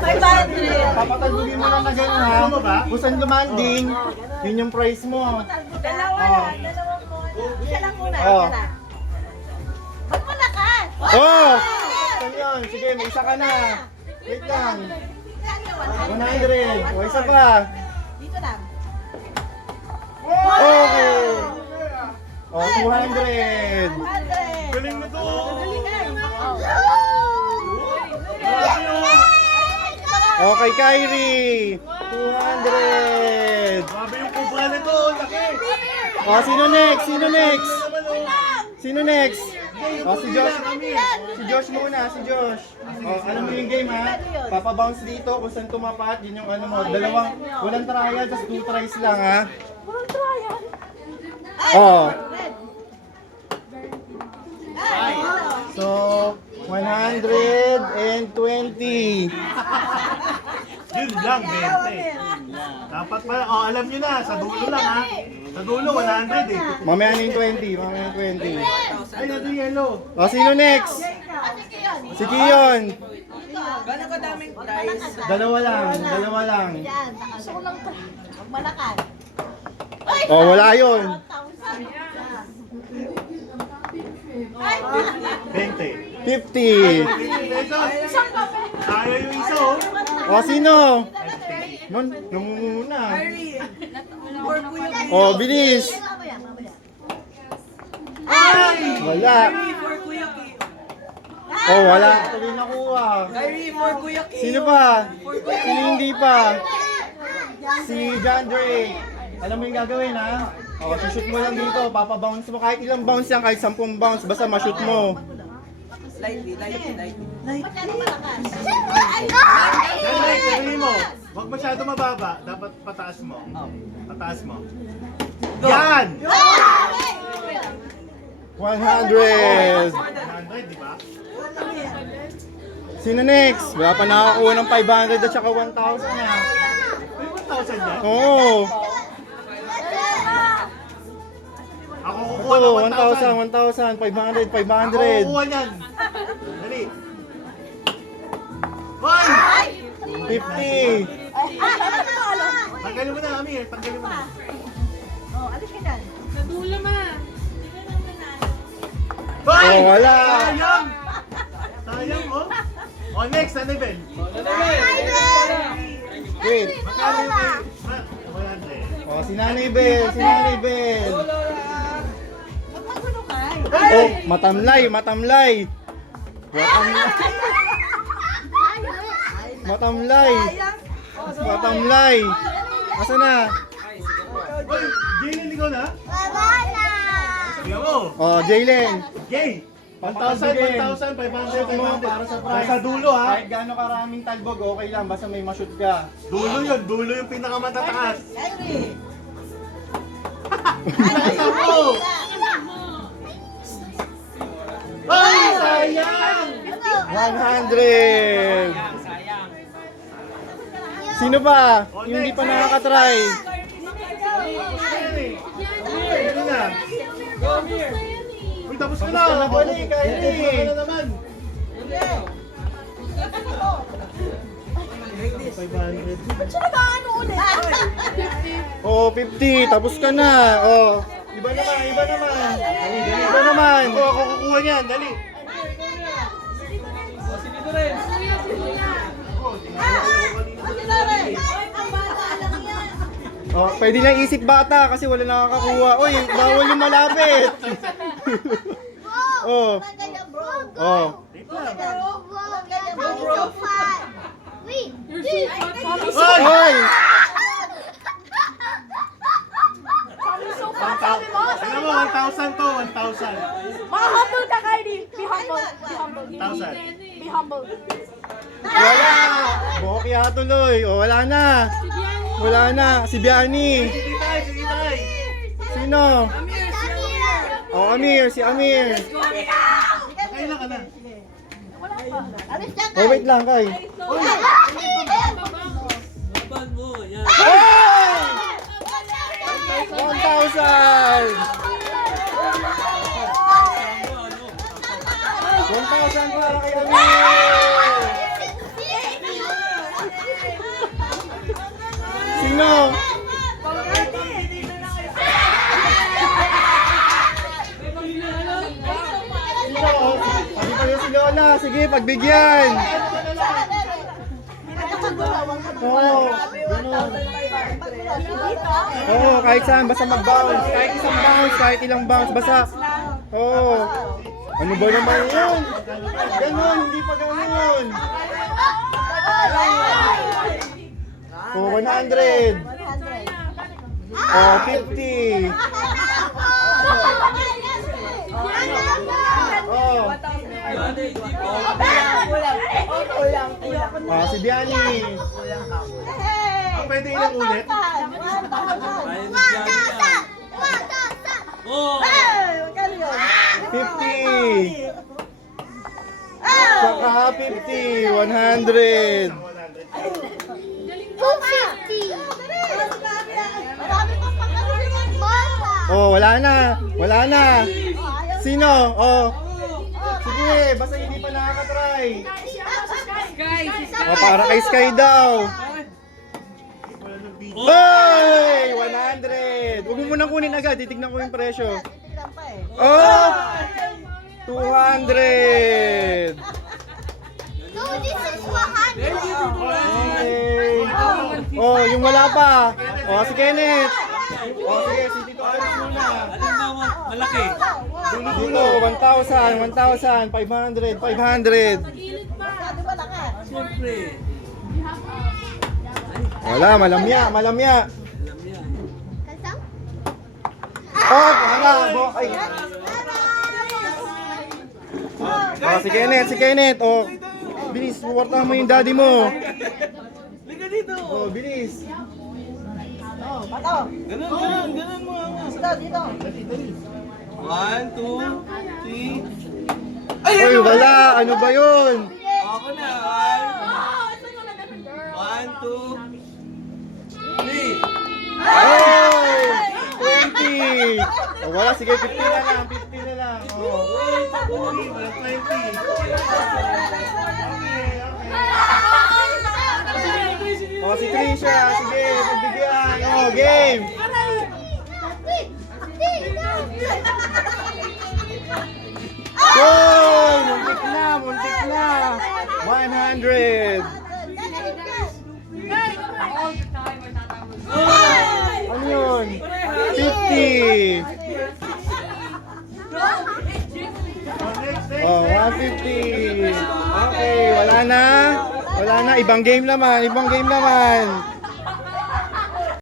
Papatalbugin mo lang na gano'n ha. Busan lumanding, yun yung price mo. Dalawa lang. Dalawang mo. Isa lang muna. Oh. Isa lang. Ba't malakas? Oh! Saan yun? Sige, may isa ka na. Wait lang. 100. O, isa pa. Dito lang. Okay. O, 200. 100. Galing na to! Okay, Kyrie. 200. Grabe yung kubra na to! Laki! O, sino next? Sino next? Sino next? O, si Josh. Si Josh muna, si Josh. O, alam mo yung game ha? Papabounce dito kung saan tumapat. Yun yung ano mo. Walang trial, just 2 tries lang ha. Walang trial. O. Red. So, 120. Yun lang, 20. Dapat pa, oh alam nyo na, sa dulo lang ha. Sa dulo, 100 eh. Mamaya na yung 20. Mamaya yung 20. Ay, nato yellow. O, sino next? Si Kiyon. Gano'n ka daming price? Dalawa lang. Dalawa lang. Yan. Gusto ko lang ito. Malakas. O, wala yun. 20. 50. Kaya yung isa oh. O, sino? Nung muna. O, bilis. Mamaya, mamaya. Wala. O, wala. Tuloy nakuha. Sino pa? Sino hindi pa? Si John Drake. Alam mo yung gagawin ha? O, shoot mo lang dito. Papabounce mo. Kahit ilang bounce yan, kahit 10 bounce. Basta ma-shoot mo. Masyado malakas. Yan like, sabihin mo. Huwag masyado mababa. Dapat pataas mo. Pataas mo. Yan! 100. 100, di ba? Sino next? Wala pa nakakuha ng 500 at saka 1,000 na. May 1,000 yan. Oo. Ako kukuha Oo, ng 1,000. 1,000, 500, Ako 500. kukuha niyan. Dali. Hoy! 50. Tanggalin mo na, Amir. Tanggalin mo na. Oh, alis ka dyan. Hoy! Oh, wala. Sayang! Sayang, oh. Oh, next, ano Ben? Wait. Magkano yung kay... 100. Oh, si Nanay Bell, si Nanay Bell. Magpagulo ka. Oh, matamlay, matamlay. Matamlay. Matamlay. Asa na? Hoy, Jalen, ikaw na? Sige mo. Oh, Jalen. Gay! 1,000, Papatagugin. 1,000, 500, Mo 500. para sa prize. Sa dulo, ha? Kahit gaano karaming talbog, okay lang. Basta may ma-shoot ka. Dulo yun. Dulo yung pinakamatataas. Kyrie. Nakasama mo! Ay, sayang! 100. Sino ba? Yung hindi pa nakakatry. Ano na? Uy, tapos ka na! Tapos ka na, balik, kahit Tapos eh. ka na naman! 500. Ba't siya nag-ano ulit? Oh, 50. Tapos ka na. Oh. Iba naman, iba naman. Iba naman. Ako, ako kukuha niyan. Dali! Kasi Lore, ang bata lang yan. Oh, pwede lang isip bata kasi wala nakakakuha. Uy, bawal yung malapit. Oh. Ganyan bro. Oh. Wait lang. Ganyan bro. Hoy! Hoy! Alam mo, 1,000 to, 1,000. Humble ka, Kylie. Be humble. Be humble. 1,000. Be humble. Wala. Bokya tuloy. Oh, wala na. Wala na. Si Biani. Sige tayo, sige tayo. Sino? Oh, Amir. Si Amir. Kailan ka na? Alis dyan Oh, wait lang, Kay. Hoy! Hey! 1,000! 1,000 para kay Amir! pagbigyan. Oo, ganun. Oo, kahit saan, basta mag-bounce. Kahit isang bounce, kahit ilang bounce, basta. Oo. Ano ba naman yun? Ganun, hindi pa ganun. Oh, 100. Oh, 50. Oh. Oh, si Diani. Pwede ilang ulit? Oh! 50. Saka 50. 100. 250. Oh, wala na. Wala na. Sino? Oh. Sige, basta hindi pa nakakatry. Oh, para kay Sky daw. Hoy! 100! Huwag mo munang kunin agad, titignan ko yung presyo. Oh! 200! No, this is 100. Okay. Oh, yung wala pa. Oh, si Kenneth. Oh, sige, si Tito Alex muna. Malaki. Dito, 1,000, 1,000, 500, 500. Siyempre. Wala, malamya, malamya. Oh, wala. Ay. Oh, si Kenneth, si Kenneth. Oh, bilis, puwartahan mo yung daddy mo. Liga dito. Oh, bilis. Ganun mo nga. Dito. 1, 2, 3. Ay, wala. Ano ba yun? Ako na. 1, 2, 3. Ay! 20! Oh, wala, sige, 50 na lang, 50 na lang. Oh. Walang 20. Oh, si Trisha, sige, pagbigyan. Oh, game! Go! Muntik na, muntik na. 100. Ano yun? 50. Oh, 150. Okay, wala na. Wala na. Ibang game naman, ibang game naman.